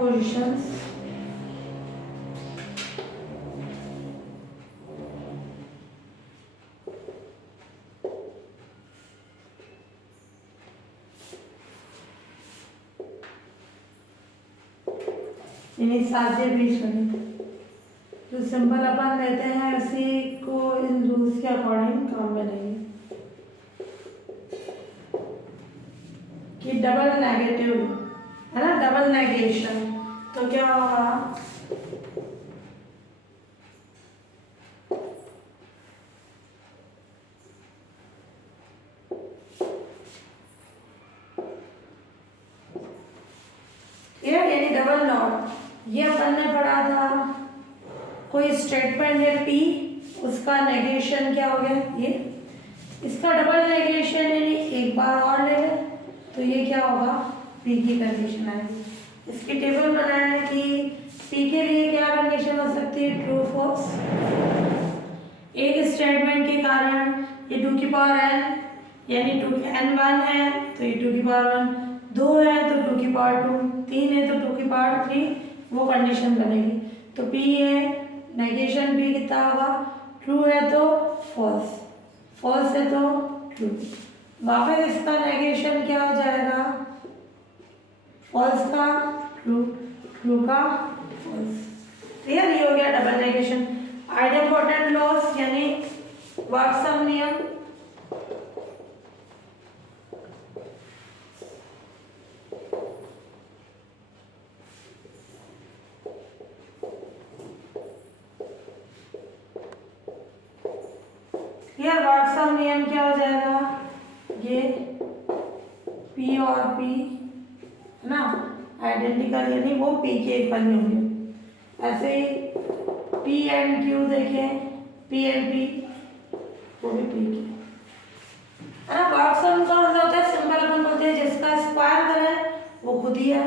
Positions यानी साध्य बीजगणित जो सिंबल अपन लेते हैं उसी को इन रूल्स के अकॉर्डिंग काम में लेंगे कि डबल नेगेटिव है ना, डबल नेगेशन, तो क्या होगा यानी डबल नॉट। ये अपन ने पढ़ा था कोई स्टेटमेंट है P, उसका नेगेशन क्या हो गया ये, इसका डबल नेगेशन यानी एक बार और ले लें तो ये क्या होगा P की कंडीशन आएगी। इसकी टेबल बनाया है कि P के लिए क्या कंडीशन हो सकती है, ट्रू फॉल्स। एक स्टेटमेंट के कारण ये 2 की पावर n यानी 2 n 1 है तो ये 2 की पावर 1, 2 है तो 2 की पावर 2, 3 है तो 2 की पावर 3, वो कंडीशन बनेगी। तो P है, नेगेशन P कितना होगा, ट्रू है तो फॉल्स, फॉल्स है तो ट्रू। वापस इसका नेगेशन क्या हो जाएगा, फॉल्स का ट्रू, ट्रू का फॉल्स। क्लियर, ये हो गया डबल नेगेशन। आइडेम्पोर्टेंट लॉस यानी वाटसन नियम, यार वाटसन नियम क्या हो जाएगा, ये P और P है ना आइडेंटिकल यानी वो P के इक्वल होंगे। ऐसे ही P एंड Q देखें, P एंड P वो भी P के है ना। वाटसन का मतलब होता है सिंपल अपन बोलते हैं जिसका स्क्वायर करें वो खुद ही है,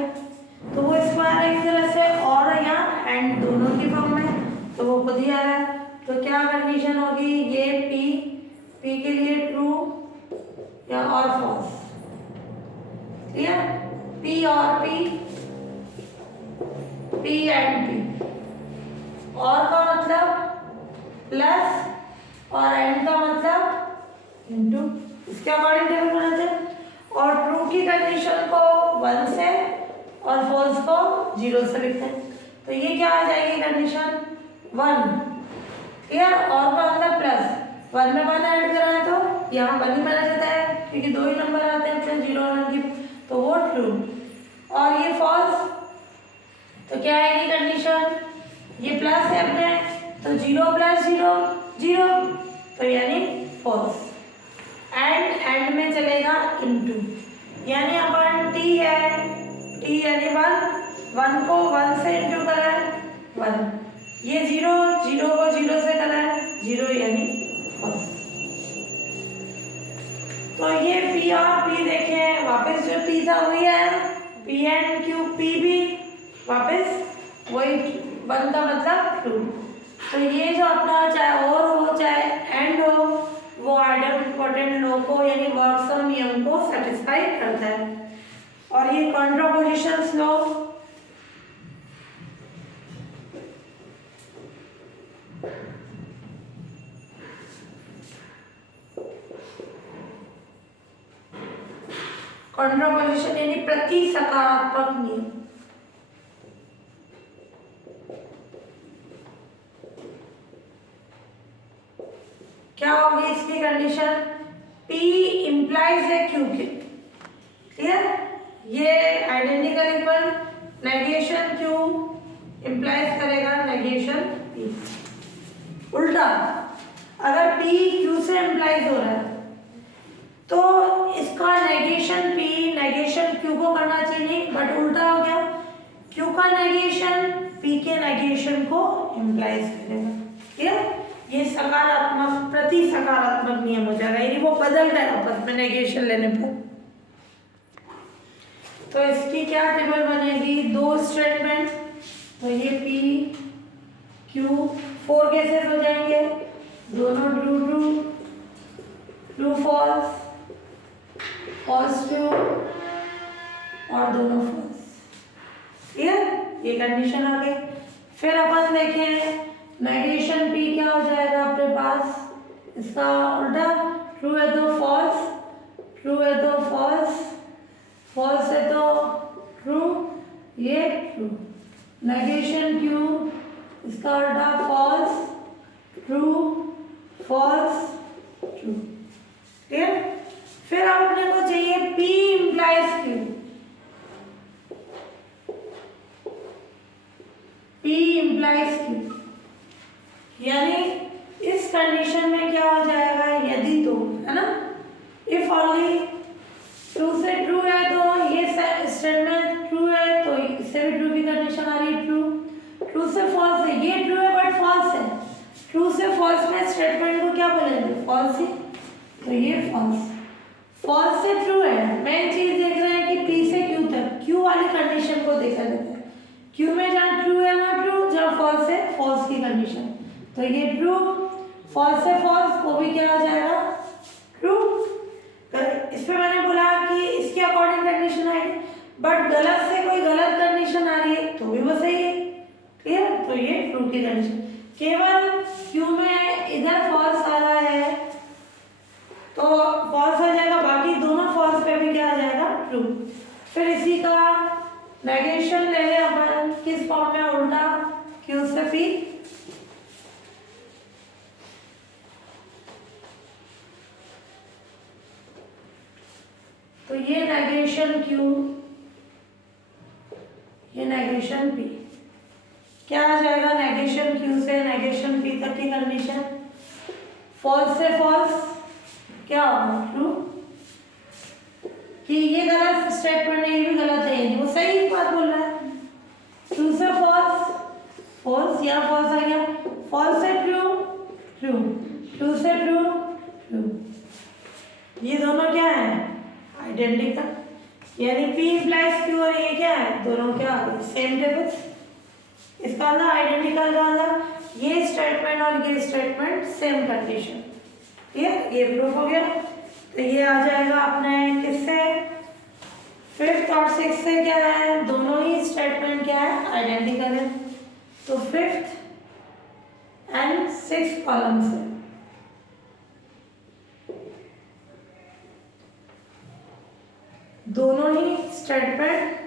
तो वो स्क्वायर एक तरह से और या एंड दोनों की फॉर्म में, तो वो खुद ही आ रहा है। तो क्या कंडीशन होगी, ये P के लिए ट्रू या और फॉल्स। क्लियर, P और P एंड P, और का मतलब प्लस और एंड का मतलब इनटू, इसके अकॉर्डिंग टेबल बनाते हैं। और ट्रू की कंडीशन को 1 से और फॉल्स को 0 से लिखते हैं, तो ये क्या आ जाएगी कंडीशन 1। क्लियर, और का मतलब प्लस, 1 में 1 ऐड करा है तो यहाँ 1 ही माना जाता है क्योंकि 2 ही नंबर आते हैं अपने 0 और 1 की, तो वो ट्रू। और ये फॉल्स, तो क्या आएगी कंडीशन, ये प्लस है अपने तो 0 + 0 0, तो यानी फॉल्स। एंड में चलेगा इनटू, यानी अपन T है, T यानी 1 को 1 से इनटू करा है 1, ये 0 को 0 से करा है 0 यानी फॉल्स। तो ये P और P देखें, वापस जो P था वही है, P एंड Q, P भी वापस वही 1 का मतलब ट्रू। तो ये जो अपना चाहे और हो चाहे एंड हो, वो आइडेम्पोर्टेंट लॉ को यानी वाटसन नियम को सेटिस्फाई करता है। और ये कॉन्ट्रापोजिशंस लॉ, कॉन्ट्रापोजिशन यानी प्रति सकारात्मक नियम। क्या होगी इसकी कंडीशन, P इंप्लाइज है Q के। क्लियर, ये identical equal negation Q implies करेगा नेगेशन P। उल्टा, अगर P Q से इंप्लाइज हो रहा है तो इसका नेगेशन P नेगेशन Q को करना चाहिए, बट उल्टा हो गया, Q का नेगेशन P के नेगेशन को इंप्लाइज करेगा। क्लियर, ये सकारात्मक प्रति सकारात्मक नियम हो जाएगा, यानी वो बदल गए आपस में नेगेशन लेने पर। तो इसकी क्या टेबल बनेगी, 2 स्टेटमेंट, तो ये P Q 4 केसेस हो जाएंगे, दोनों true true, true false, false true और दोनों फॉल्स। क्लियर, ये कंडीशन आ गई। फिर अपन देखें नेगेशन P क्या हो जाएगा अपने पास, इसका उल्टा, ट्रू है तो फॉल्स, ट्रू है तो फॉल्स, फॉल्स है तो ट्रू, ये ट्रू। नेगेशन Q, इसका उल्टा false, true, false, true. Clear? फिर अपने को चाहिए P implies Q। P implies Q यानी इस कंडीशन में क्या हो जाएगा, यदि तो, है ना, इफ ओनली, ट्रू से ट्रू है तो ये स्टेटमेंट ट्रू है तो इससे भी ट्रू की कंडीशन आ रही है, ट्रू। ट्रू से फॉल्स है, ये ट्रू है बट फॉल्स है, ट्रू से फॉल्स में स्टेटमेंट को क्या बोलेंगे, फॉल्स ही, तो ये फॉल्स। फॉल्स से ट्रू है, मेन चीज देख रहे हैं कि P से Q तक, Q वाली कंडीशन को देखा जाता है। Q में जहाँ ट्रू है वहाँ ट्रू, जहाँ फॉल्स है फॉल्स की कंडीशन, तो ये ट्रू। फॉल्स से फॉल्स, वो भी क्या हो जाएगा, ट्रू। इस पे मैंने बोला कि इसके अकॉर्डिंग कंडीशन आएगी, बट गलत से कोई गलत कंडीशन आ रही है तो भी वो सही है। क्लियर? तो ये ट्रू की कंडीशन। केवल Q में इधर फॉल्स आ रहा है तो फॉल्स आ जाएगा, बाकी दोनों फॉल्स पे भी क्या आ जाएगा, ट्रू। फिर इसी का नेगेशन ले लें अपन, किस फॉर्म में, उल्टा, Q से P। तो ये नेगेशन Q, ये नेगेशन P, क्या आ जाएगा, नेगेशन Q से नेगेशन P तक की कंडीशन, फॉल्स से फॉल्स क्या होगा, ट्रू। कि ये गलत स्टेटमेंट है, ये भी गलत है, ये वो सही बात बोल रहा है। ट्रू से फॉल्स, फॉल्स, या फॉल्स आ गया, फॉल्स से ट्रू, ट्रू, ट्रू से ट्रू, ट्रू। ये दोनों क्या है, आइडेंटिकल, यानी P इम्प्लाइज Q और ये क्या है, दोनों क्या आ गए, सेम टेबल। इसका अंदर आइडेंटिकल का अंदर ये स्टेटमेंट और ये स्टेटमेंट सेम कंडीशन। ठीक, ये प्रूफ हो गया। तो ये आ जाएगा अपने किससे, फिफ्थ और सिक्स से क्या है, दोनों ही स्टेटमेंट क्या है, आइडेंटिकल है। तो फिफ्थ एंड सिक्स कॉलम से दोनों ही स्टेटमेंट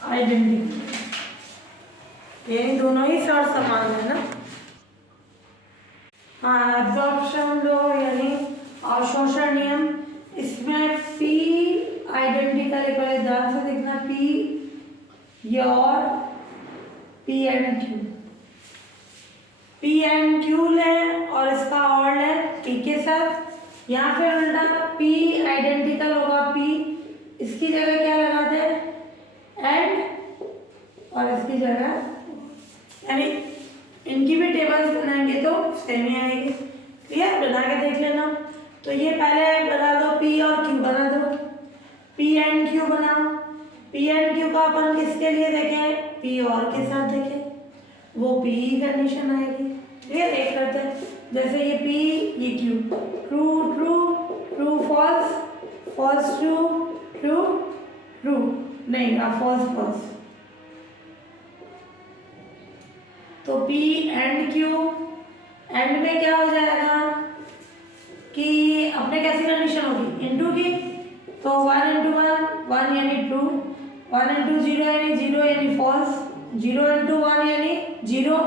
आइडेंटिकल, ये दोनों ही सर समान है ना। हाँ, एब्जॉर्प्शन लो यानी अवशोषण नियम, इसमें P आइडेंटिकल, एक बार ध्यान से देखना, P your, P and Q, P and Q लें और इसका और लें P के साथ, या फिर उल्टा P आइडेंटिकल होगा P, इसकी जगह क्या लगाते हैं, एंड, और इसकी जगह, यानी इनकी भी टेबल्स बनाएंगे तो सेम ही आएगी। क्लियर? बना के देख लेना। तो ये पहले बना दो, P और Q बना दो, P एंड Q बनाओ। P एंड Q का अपन किसके लिए देखें, P और के साथ देखें, वो P ही कंडीशन आएगी। क्लियर? एक करते हैं, जैसे ये P, ये Q, true true, true false, false true, true true, नहीं फॉल्स फॉल्स। तो P एंड Q, एंड में क्या हो जाएगा कि अपने कैसी कंडीशन होगी, इनटू की, तो 1 इंटू 1 1 यानी ट्रू, 1 इंटू 0 यानी 0 यानी फॉल्स, 0 इंटू 1 यानी 0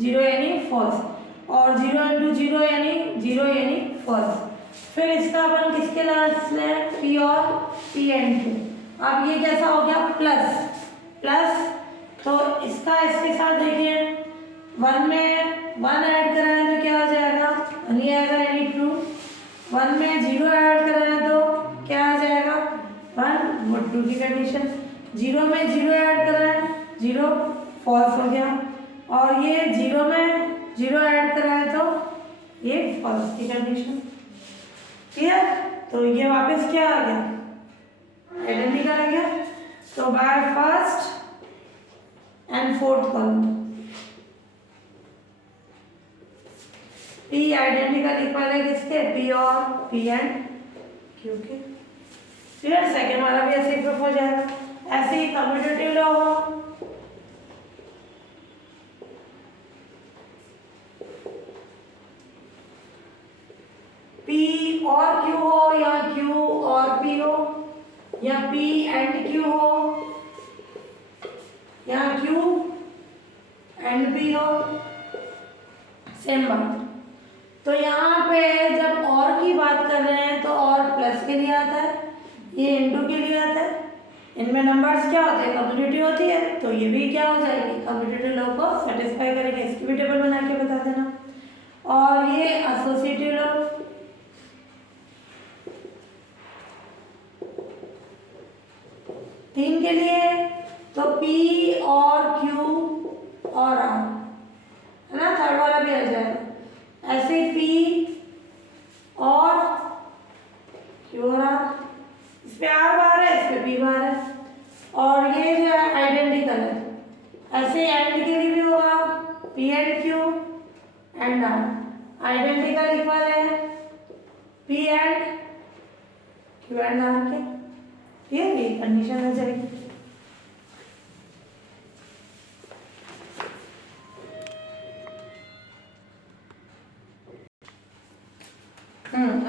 0 यानी फॉल्स, और 0 इंटू 0 यानी 0 यानी फॉल्स। फिर इसका अपन किसके लास्ट में, P और P एंड Q। अब ये कैसा हो गया, प्लस प्लस, तो इसका इसके साथ देखिए, 1 में 1 ऐड कराएं तो क्या हो जाएगा, 1 ही आएगा यानी ट्रू, 1 में 0 ऐड कराएं तो क्या आ जाएगा, 1, वो ट्रू की कंडीशन, 0 में 0 ऐड कराएं 0, फॉल्स हो गया, और ये 0 में 0 ऐड कराएं तो ये फॉल्स की कंडीशन। क्लियर? तो ये वापस क्या आ गया, आइडेंटिकल आ गया। तो by first and fourth column, P identical equal है किसके, P और P एंड Q के। फिर सेकेंड वाला भी ऐसे ही प्रूफ हो जाएगा। ऐसे ही कम्यूटेटिव लॉ हो, P और Q हो या Q और P हो या P एंड Q हो या Q एंड P हो, सेम बात। तो यहाँ पे जब और की बात कर रहे हैं तो और प्लस के लिए आता है, ये इनटू के लिए आता है। इनमें नंबर्स क्या होते हैं, कम्यूटेटिव होती है, तो ये भी क्या हो जाएगी, कम्यूटेटिव लॉ को सेटिस्फाई करेंगे। इसकी भी टेबल बना के बता देना। और ये एसोसिएटिव लॉ, तीन के लिए तो P और Q और R है ना, थर्ड वाला भी आ जाएगा। ऐसे P और Q और R, इस पे R बार है, इस पे P बार है। और ये जो है आइडेंटिकल है, ऐसे एंड के लिए भी होगा, P and Q and R identical equal है P and Q and R के। ये कंडीशन हो जाएगी।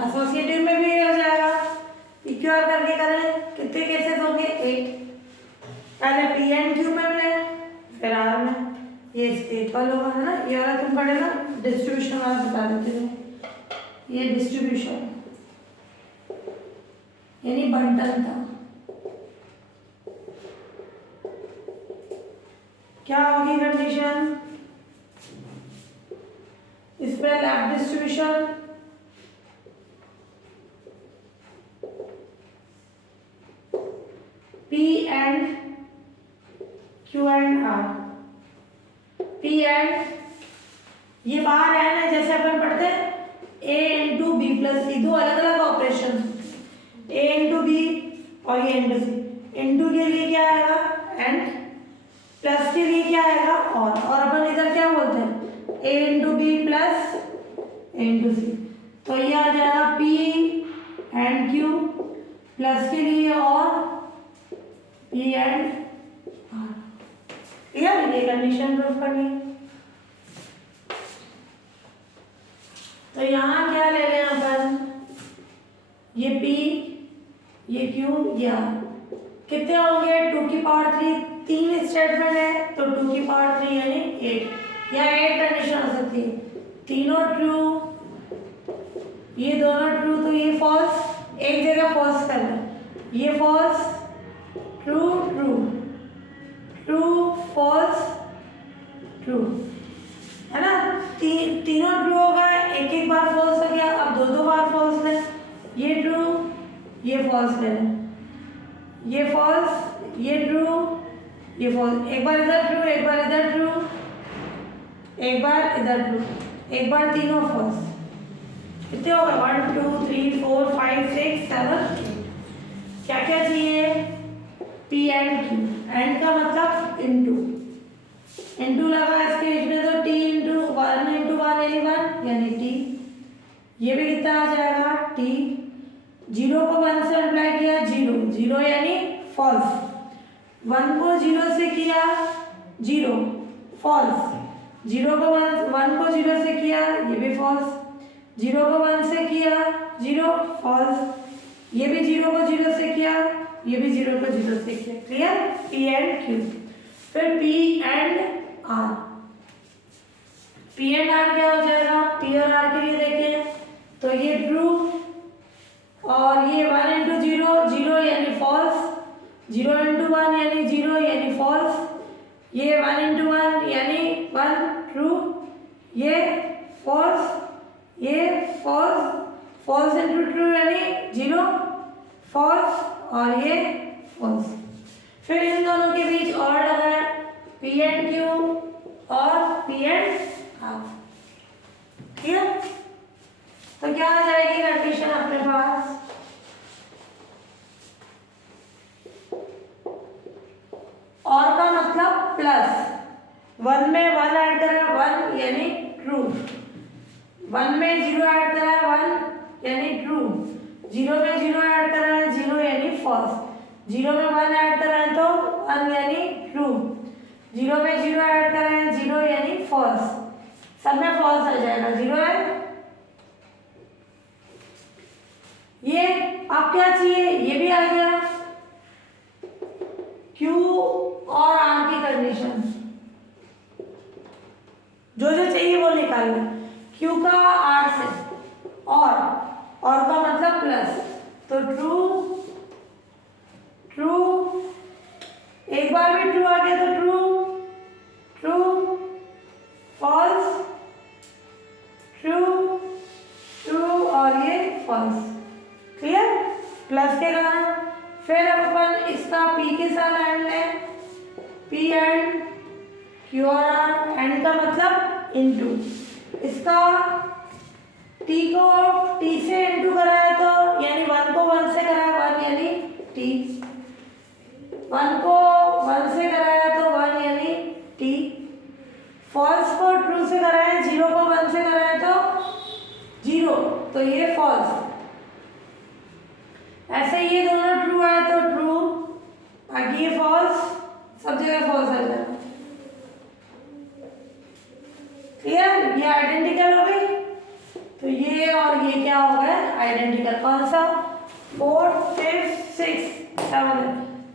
एसोसिएटिव में भी हो जाएगा। इक्वल करके करें, कितने केसेस होंगे, एक। पहले P एंड Q में मिले, फिर R में, ये इक्वल होगा है ना। ये वाला तुम पढ़े ना, डिस्ट्रीब्यूशन वाला बता देते थे। ये डिस्ट्रीब्यूशन यानी बंटन था। क्या होगी कंडीशन, इसमें left distribution, P and Q and R, P and ये बाहर है ना, जैसे अपन पढ़ते हैं A इंटू बी प्लस सी, दो अलग अलग ऑपरेशन, A इंटू बी और ये इंटू सी। इंटू के लिए क्या आएगा एंड, प्लस के लिए क्या आएगा और अपन इधर क्या बोलते हैं, A into B plus A into C. तो ये आ जाएगा P एंड Q, प्लस के लिए और P एंड R। क्लियर, ये कंडीशन प्रूफ करनी है। तो यहाँ क्या ले लें अपन, ये P, ये Q, ये R, कितने होंगे, 2 की पावर 3, तीन स्टेटमेंट है तो 2 की पावर 3 यानी 8, या 8 कंडीशन हो सकती है। तीनों ट्रू, ये दोनों ट्रू, तो ये फॉल्स, एक जगह फॉल्स करना, ये false, true true, true false true, है ना। तीनों ट्रू होगा, एक एक बार फॉल्स हो गया, अब दो दो बार फॉल्स ले, ये ट्रू ये फॉल्स ले लें, ये फॉल्स ये ट्रू ये फॉल्स, एक बार इधर ट्रू एक बार इधर ट्रू एक बार इधर ट्रू, एक बार तीनों फॉल्स। कितने हो गए, 1 2 3 4 5 6 7 8। क्या क्या चाहिए, P एंड Q, एंड का मतलब इंटू, इंटू लगा इसके बीच में तो T इंटू 1 इंटू 1 यानी 1 यानी T, ये भी कितना आ जाएगा T। 0 को 1 से मल्टीप्लाई किया, 0 0 यानी फॉल्स, 1 को 0 से किया 0 फॉल्स, 0 को 1 को 0 से किया ये भी फॉल्स, 0 को 1 से किया 0 फॉल्स, ये भी 0 को 0 से किया ये भी 0 को 0 से किया। Clear, P and Q। फिर P and R, P and R क्या हो जाएगा, P और R के लिए देखें तो ये ट्रू और ये 1 इंटू 0 0 यानी फॉल्स, 0 इंटू 1 यानी 0 यानी फॉल्स, ये 1 इंटू 1 यानी 1 ट्रू, ये फॉल्स ये फॉल्स, फॉल्स इंटू ट्रू यानी 0 फॉल्स और ये फॉल्स। फिर इन दोनों के बीच और लगाया P एंड Q और P एंड R। क्लियर, तो क्या आ जाएगी कंडीशन अपने पास, और का मतलब प्लस, 1 में 1 ऐड करेगा 1 यानी ट्रू, 1 में 0 ऐड करा है 1 यानी ट्रू, 0 में 0 ऐड करा है 0 यानी फॉल्स, 0 में 1 ऐड करा है तो 1 यानी ट्रू, 0 में 0 ऐड करा है 0 यानी फॉल्स, सब में फॉल्स आ जाएगा, 0 है। ये आप क्या चाहिए, ये भी आ गया Q और R की कंडीशन, जो जो चाहिए वो निकालना, Q का R से और का मतलब प्लस, तो ट्रू ट्रू, एक बार भी ट्रू आ गया तो true true, false true true और ये फॉल्स, क्लियर, प्लस के कारण। फिर अब अपन इसका P के साथ एंड लें, P एंड Q और R, एंड का मतलब इनटू, इसका T को T से इनटू कराया तो यानी 1 को 1 से कराया 1 यानी T, 1 को 1 से कराया तो 1 यानी T, फॉल्स को ट्रू से कराया, 0 को 1 से कराया तो 0, तो ये फॉल्स, ऐसे ये दोनों ट्रू आए तो ट्रू, बाकी ये फॉल्स, सब जगह फॉल्स आ जाएगा, क्लियर, ये आइडेंटिकल हो गई, तो ये और ये क्या हो गया आइडेंटिकल, कौन सा 4 5 6 7,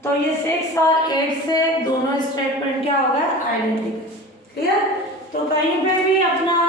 तो ये 6 और 8 से दोनों स्टेटमेंट क्या हो गया आइडेंटिकल, क्लियर। तो कहीं पे भी अपना